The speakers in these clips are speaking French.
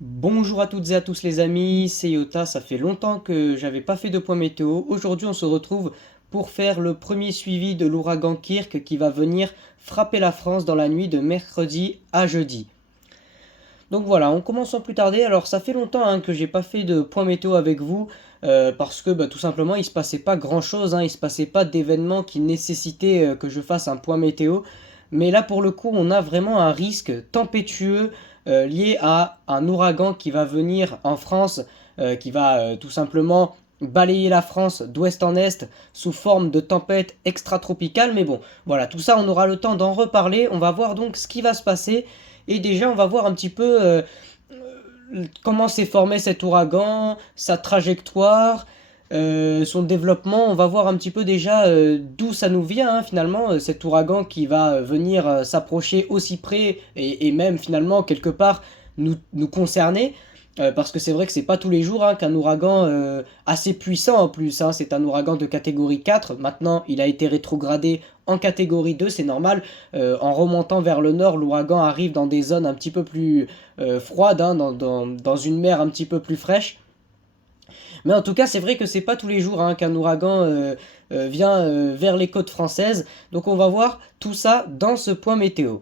Bonjour à toutes et à tous les amis, c'est Yota, ça fait longtemps que j'avais pas fait de point météo. Aujourd'hui on se retrouve pour faire le premier suivi de l'ouragan Kirk qui va venir frapper la France dans la nuit de mercredi à jeudi. Donc voilà, on commence sans plus tarder. Alors ça fait longtemps que j'ai pas fait de point météo avec vous parce que tout simplement il se passait pas grand chose, il se passait pas d'événements qui nécessitaient que je fasse un point météo. Mais là pour le coup on a vraiment un risque tempétueux lié à un ouragan qui va venir en France, qui va tout simplement balayer la France d'ouest en est sous forme de tempête extra-tropicale. Mais bon, voilà, tout ça on aura le temps d'en reparler. On va voir donc ce qui va se passer. Et déjà, on va voir un petit peu comment s'est formé cet ouragan, sa trajectoire, son développement. On va voir un petit peu déjà d'où ça nous vient finalement, cet ouragan qui va venir s'approcher aussi près et même finalement quelque part nous concerner. Parce que c'est vrai que c'est pas tous les jours qu'un ouragan assez puissant en plus, c'est un ouragan de catégorie 4. Maintenant, il a été rétrogradé en catégorie 2, c'est normal. En remontant vers le nord, l'ouragan arrive dans des zones un petit peu plus froides, dans une mer un petit peu plus fraîche. Mais en tout cas, c'est vrai que c'est pas tous les jours qu'un ouragan vient vers les côtes françaises. Donc on va voir tout ça dans ce point météo.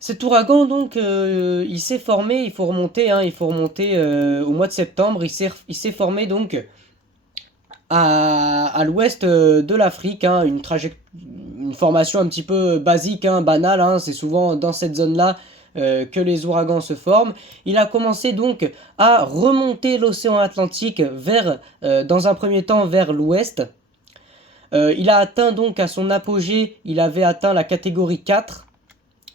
Cet ouragan, donc, il s'est formé, il faut remonter au mois de septembre. Il s'est formé donc à l'ouest de l'Afrique, une formation un petit peu basique, banale. C'est souvent dans cette zone-là que les ouragans se forment. Il a commencé donc à remonter l'océan Atlantique dans un premier temps vers l'ouest. Il a atteint donc à son apogée, il avait atteint la catégorie 4.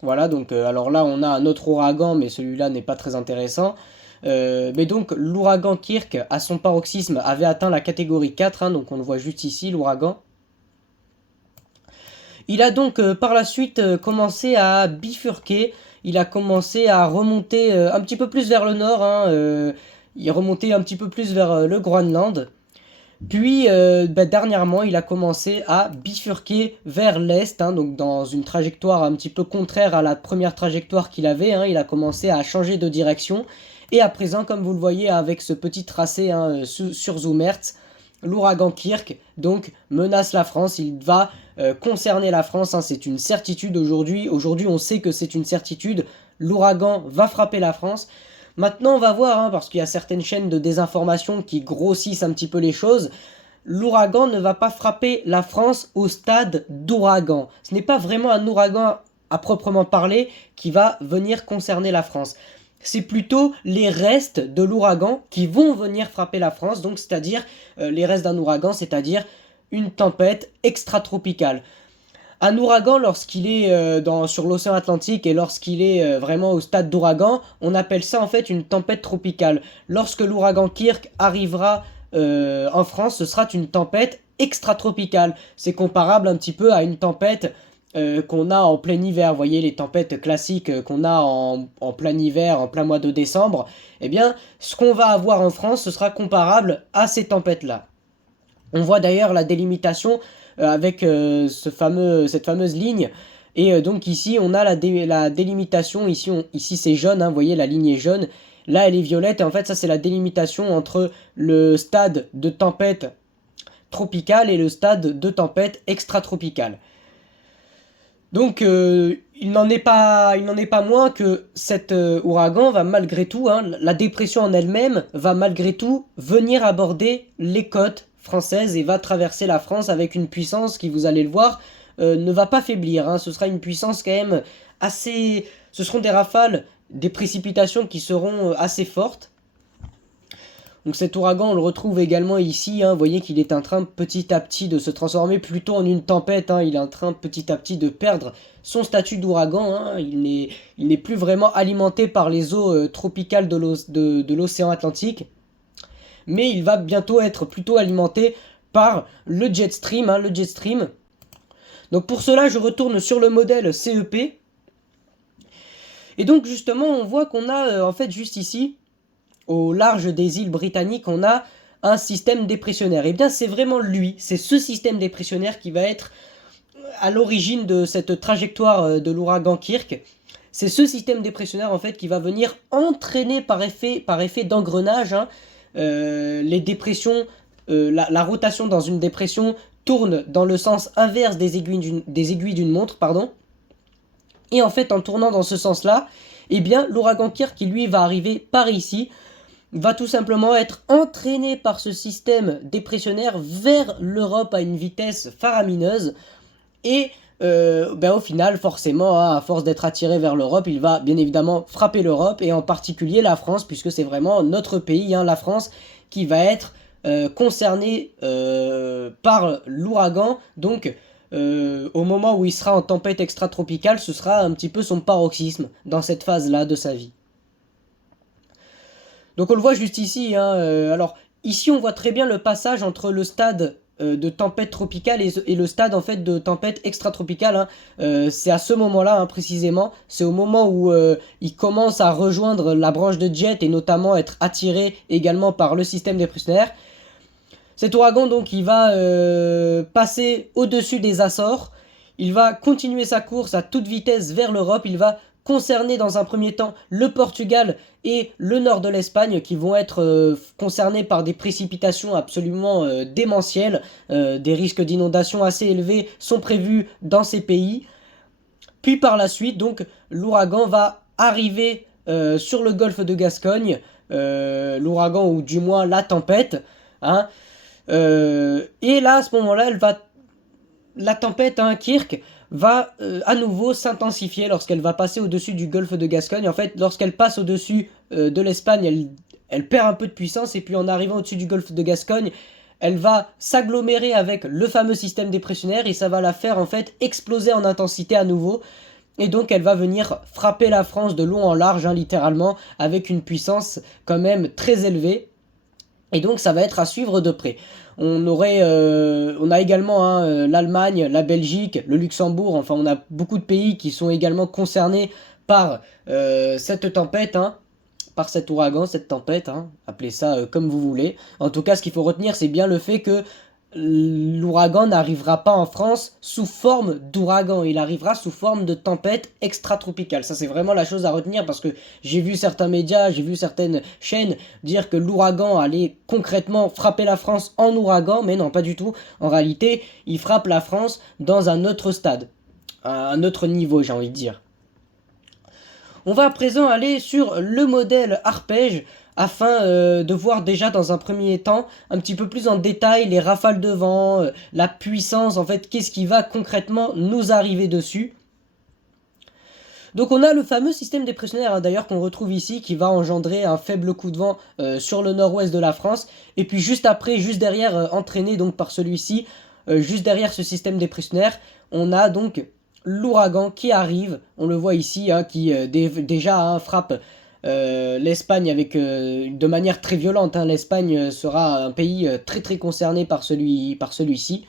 Voilà, donc alors là on a un autre ouragan, mais celui-là n'est pas très intéressant. Mais donc l'ouragan Kirk, à son paroxysme, avait atteint la catégorie 4, donc on le voit juste ici, l'ouragan. Il a donc par la suite commencé à bifurquer, il a commencé à remonter un petit peu plus vers le nord, il remontait un petit peu plus vers le Groenland. Puis dernièrement, il a commencé à bifurquer vers l'est, donc dans une trajectoire un petit peu contraire à la première trajectoire qu'il avait. Il a commencé à changer de direction. Et à présent, comme vous le voyez avec ce petit tracé sur Zoom Earth, l'ouragan Kirk donc menace la France. Il va concerner la France, c'est une certitude aujourd'hui. Aujourd'hui, on sait que c'est une certitude. L'ouragan va frapper la France. Maintenant, on va voir, parce qu'il y a certaines chaînes de désinformation qui grossissent un petit peu les choses. L'ouragan ne va pas frapper la France au stade d'ouragan. Ce n'est pas vraiment un ouragan à proprement parler qui va venir concerner la France. C'est plutôt les restes de l'ouragan qui vont venir frapper la France, donc c'est-à-dire les restes d'un ouragan, c'est-à-dire une tempête extra-tropicale. Un ouragan, lorsqu'il est sur l'océan Atlantique et lorsqu'il est vraiment au stade d'ouragan, on appelle ça en fait une tempête tropicale. Lorsque l'ouragan Kirk arrivera en France, ce sera une tempête extra-tropicale. C'est comparable un petit peu à une tempête qu'on a en plein hiver. Vous voyez les tempêtes classiques qu'on a en plein hiver, en plein mois de décembre. Eh bien, ce qu'on va avoir en France, ce sera comparable à ces tempêtes-là. On voit d'ailleurs la délimitation avec cette fameuse ligne. Et donc ici, on a la délimitation. Ici c'est jaune, vous voyez, la ligne est jaune. Là, elle est violette. Et en fait, ça, c'est la délimitation entre le stade de tempête tropicale et le stade de tempête extra-tropicale. Donc, il n'en est pas moins que cet ouragan va malgré tout, la dépression en elle-même va malgré tout venir aborder les côtes françaises et va traverser la France avec une puissance qui, vous allez le voir, ne va pas faiblir. Ce sera une puissance quand même assez... Ce seront des rafales, des précipitations qui seront assez fortes. Donc cet ouragan, on le retrouve également ici, vous voyez qu'il est en train petit à petit de se transformer plutôt en une tempête, il est en train petit à petit de perdre son statut d'ouragan, il n'est plus vraiment alimenté par les eaux tropicales de l'océan Atlantique, mais il va bientôt être plutôt alimenté par le jet stream, le jet stream. Donc pour cela, je retourne sur le modèle CEP. Et donc justement, on voit qu'on a en fait juste ici, au large des îles britanniques, on a un système dépressionnaire. Et bien c'est vraiment lui, c'est ce système dépressionnaire qui va être à l'origine de cette trajectoire de l'ouragan Kirk. C'est ce système dépressionnaire en fait qui va venir entraîner par effet d'engrenage les dépressions, la rotation dans une dépression tourne dans le sens inverse des aiguilles d'une montre, pardon. Et en fait, en tournant dans ce sens-là, eh bien, l'ouragan Kirk qui lui va arriver par ici, va tout simplement être entraîné par ce système dépressionnaire vers l'Europe à une vitesse faramineuse. Et au final, forcément, à force d'être attiré vers l'Europe, il va bien évidemment frapper l'Europe, et en particulier la France, puisque c'est vraiment notre pays, la France, qui va être concerné par l'ouragan. Donc, au moment où il sera en tempête extratropicale, ce sera un petit peu son paroxysme dans cette phase-là de sa vie. Donc on le voit juste ici. Alors ici, on voit très bien le passage entre le stade de tempête tropicale et le stade en fait de tempête extratropicale. C'est à ce moment-là précisément. C'est au moment où il commence à rejoindre la branche de jet et notamment être attiré également par le système dépressionnaire. Cet ouragan donc il va passer au-dessus des Açores. Il va continuer sa course à toute vitesse vers l'Europe. Il va concerner dans un premier temps le Portugal et le nord de l'Espagne qui vont être concernés par des précipitations absolument démentielles. Des risques d'inondation assez élevés sont prévus dans ces pays. Puis par la suite, donc, l'ouragan va arriver sur le golfe de Gascogne. L'ouragan ou du moins la tempête. Et là, à ce moment-là, la tempête Kirk va à nouveau s'intensifier lorsqu'elle va passer au-dessus du golfe de Gascogne. En fait, lorsqu'elle passe au-dessus de l'Espagne, elle perd un peu de puissance, et puis en arrivant au-dessus du golfe de Gascogne, elle va s'agglomérer avec le fameux système dépressionnaire et ça va la faire en fait exploser en intensité à nouveau. Et donc elle va venir frapper la France de long en large, littéralement, avec une puissance quand même très élevée. Et donc ça va être à suivre de près. On a également l'Allemagne, la Belgique, le Luxembourg, enfin on a beaucoup de pays qui sont également concernés par cette tempête, par cet ouragan, cette tempête, appelez ça comme vous voulez. En tout cas, ce qu'il faut retenir, c'est bien le fait que l'ouragan n'arrivera pas en France sous forme d'ouragan, il arrivera sous forme de tempête extratropicale. Ça c'est vraiment la chose à retenir, parce que j'ai vu certains médias, j'ai vu certaines chaînes dire que l'ouragan allait concrètement frapper la France en ouragan, mais non, pas du tout. En réalité, il frappe la France dans un autre stade, à un autre niveau, j'ai envie de dire. On va à présent aller sur le modèle arpège afin de voir déjà dans un premier temps un petit peu plus en détail les rafales de vent, la puissance, en fait, qu'est-ce qui va concrètement nous arriver dessus. Donc on a le fameux système dépressionnaire d'ailleurs qu'on retrouve ici, qui va engendrer un faible coup de vent sur le nord-ouest de la France, et puis juste après, juste derrière, entraîné donc par celui-ci, juste derrière ce système dépressionnaire, on a donc l'ouragan qui arrive, on le voit ici, qui déjà frappe l'Espagne avec de manière très violente. L'Espagne sera un pays très très concerné par celui-ci.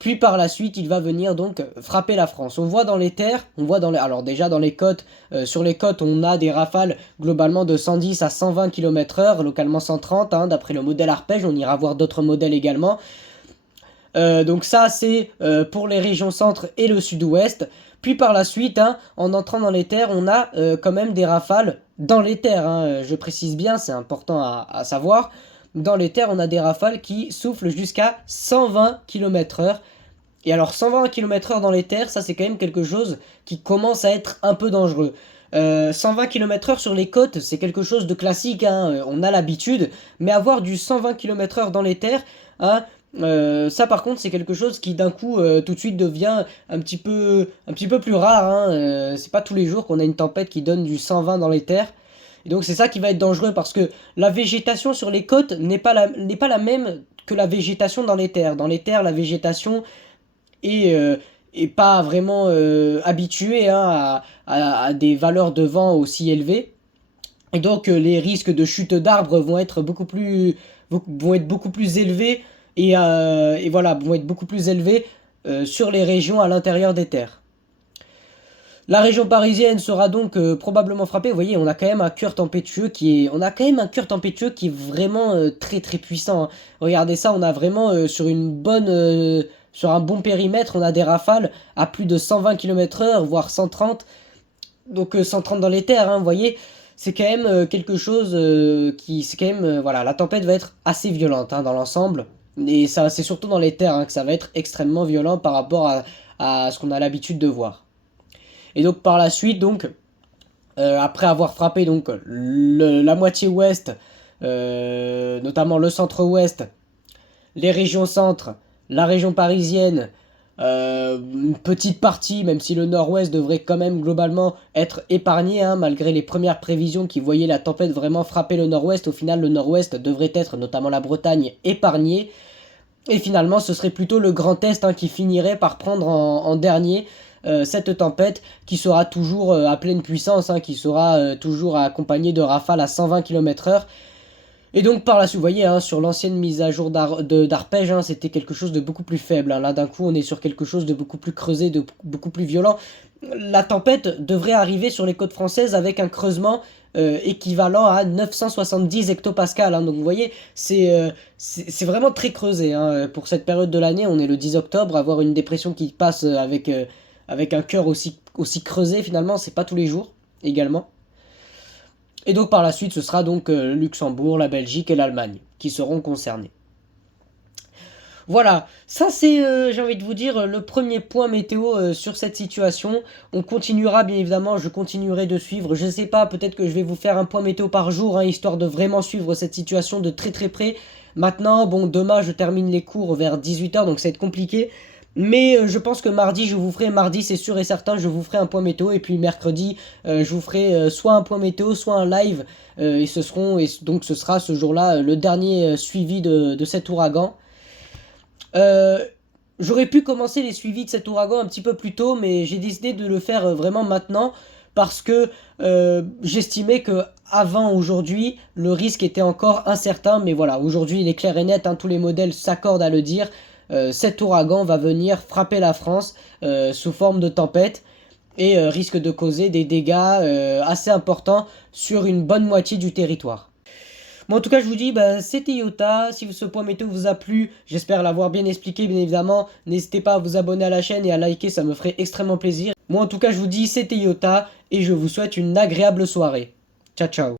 Puis par la suite, il va venir donc frapper la France. On voit dans les terres, alors déjà dans les côtes, sur les côtes, on a des rafales globalement de 110 à 120 km/h, localement 130, d'après le modèle arpège. On ira voir d'autres modèles également. Donc ça c'est pour les régions centre et le sud-ouest. Puis par la suite, en entrant dans les terres, on a quand même des rafales dans les terres. Je précise bien, c'est important à savoir. Dans les terres, on a des rafales qui soufflent jusqu'à 120 km/h. Et alors 120 km/h dans les terres, ça c'est quand même quelque chose qui commence à être un peu dangereux. 120 km/h sur les côtes, c'est quelque chose de classique, on a l'habitude. Mais avoir du 120 km/h dans les terres, ça par contre c'est quelque chose qui d'un coup tout de suite devient un petit peu plus rare. C'est pas tous les jours qu'on a une tempête qui donne du 120 dans les terres. Et donc c'est ça qui va être dangereux, parce que la végétation sur les côtes n'est pas la même que la végétation dans les terres. Dans les terres, la végétation est pas vraiment habituée à des valeurs de vent aussi élevées. Et donc les risques de chute d'arbres vont être beaucoup plus élevés et voilà, vont être beaucoup plus élevés sur les régions à l'intérieur des terres. La région parisienne sera donc probablement frappée. Vous voyez, on a quand même un cœur tempétueux qui est vraiment très très puissant, hein. Regardez ça, on a vraiment sur un bon périmètre, on a des rafales à plus de 120 km/h, voire 130. Donc 130 dans les terres, hein, vous voyez, c'est quand même quelque chose c'est quand même, voilà, la tempête va être assez violente, hein, dans l'ensemble. Et ça, c'est surtout dans les terres, hein, que ça va être extrêmement violent par rapport à ce qu'on a l'habitude de voir. Et donc par la suite, donc, après avoir frappé donc la moitié ouest, notamment le centre-ouest, les régions centre, la région parisienne, une petite partie, même si le nord-ouest devrait quand même globalement être épargné, hein, malgré les premières prévisions qui voyaient la tempête vraiment frapper le nord-ouest. Au final, le nord-ouest devrait être, notamment la Bretagne, épargné. Et finalement, ce serait plutôt le Grand Est, hein, qui finirait par prendre en dernier cette tempête, qui sera toujours à pleine puissance, hein, qui sera toujours accompagnée de rafales à 120 km/h. Et donc par là, vous voyez, hein, sur l'ancienne mise à jour d'arpège, hein, c'était quelque chose de beaucoup plus faible, hein. Là, d'un coup, on est sur quelque chose de beaucoup plus creusé, de beaucoup plus violent. La tempête devrait arriver sur les côtes françaises avec un creusement équivalent à 970 hectopascales, hein. Donc vous voyez, c'est vraiment très creusé, hein. Pour cette période de l'année, on est le 10 octobre, avoir une dépression qui passe avec un cœur aussi creusé, finalement, c'est pas tous les jours, également. Et donc par la suite, ce sera donc le Luxembourg, la Belgique et l'Allemagne qui seront concernés. Voilà, ça c'est, j'ai envie de vous dire, le premier point météo sur cette situation. On continuera bien évidemment, je continuerai de suivre. Je sais pas, peut-être que je vais vous faire un point météo par jour, hein, histoire de vraiment suivre cette situation de très très près. Maintenant, bon, demain je termine les cours vers 18h, donc ça va être compliqué. Mais je pense que mardi c'est sûr et certain, je vous ferai un point météo. Et puis mercredi, je vous ferai soit un point météo, soit un live. Donc ce sera ce jour-là le dernier suivi de cet ouragan. Euh, J'aurais pu commencer les suivis de cet ouragan un petit peu plus tôt, mais j'ai décidé de le faire vraiment maintenant parce que j'estimais que avant aujourd'hui, le risque était encore incertain. Mais voilà, aujourd'hui, il est clair et net, hein, tous les modèles s'accordent à le dire. Cet ouragan va venir frapper la France sous forme de tempête et risque de causer des dégâts assez importants sur une bonne moitié du territoire. Bon, en tout cas, je vous dis, bah, c'était Iota. Si ce point météo vous a plu, j'espère l'avoir bien expliqué, bien évidemment. N'hésitez pas à vous abonner à la chaîne et à liker, ça me ferait extrêmement plaisir. Moi, en tout cas, je vous dis, c'était Iota et je vous souhaite une agréable soirée. Ciao, ciao.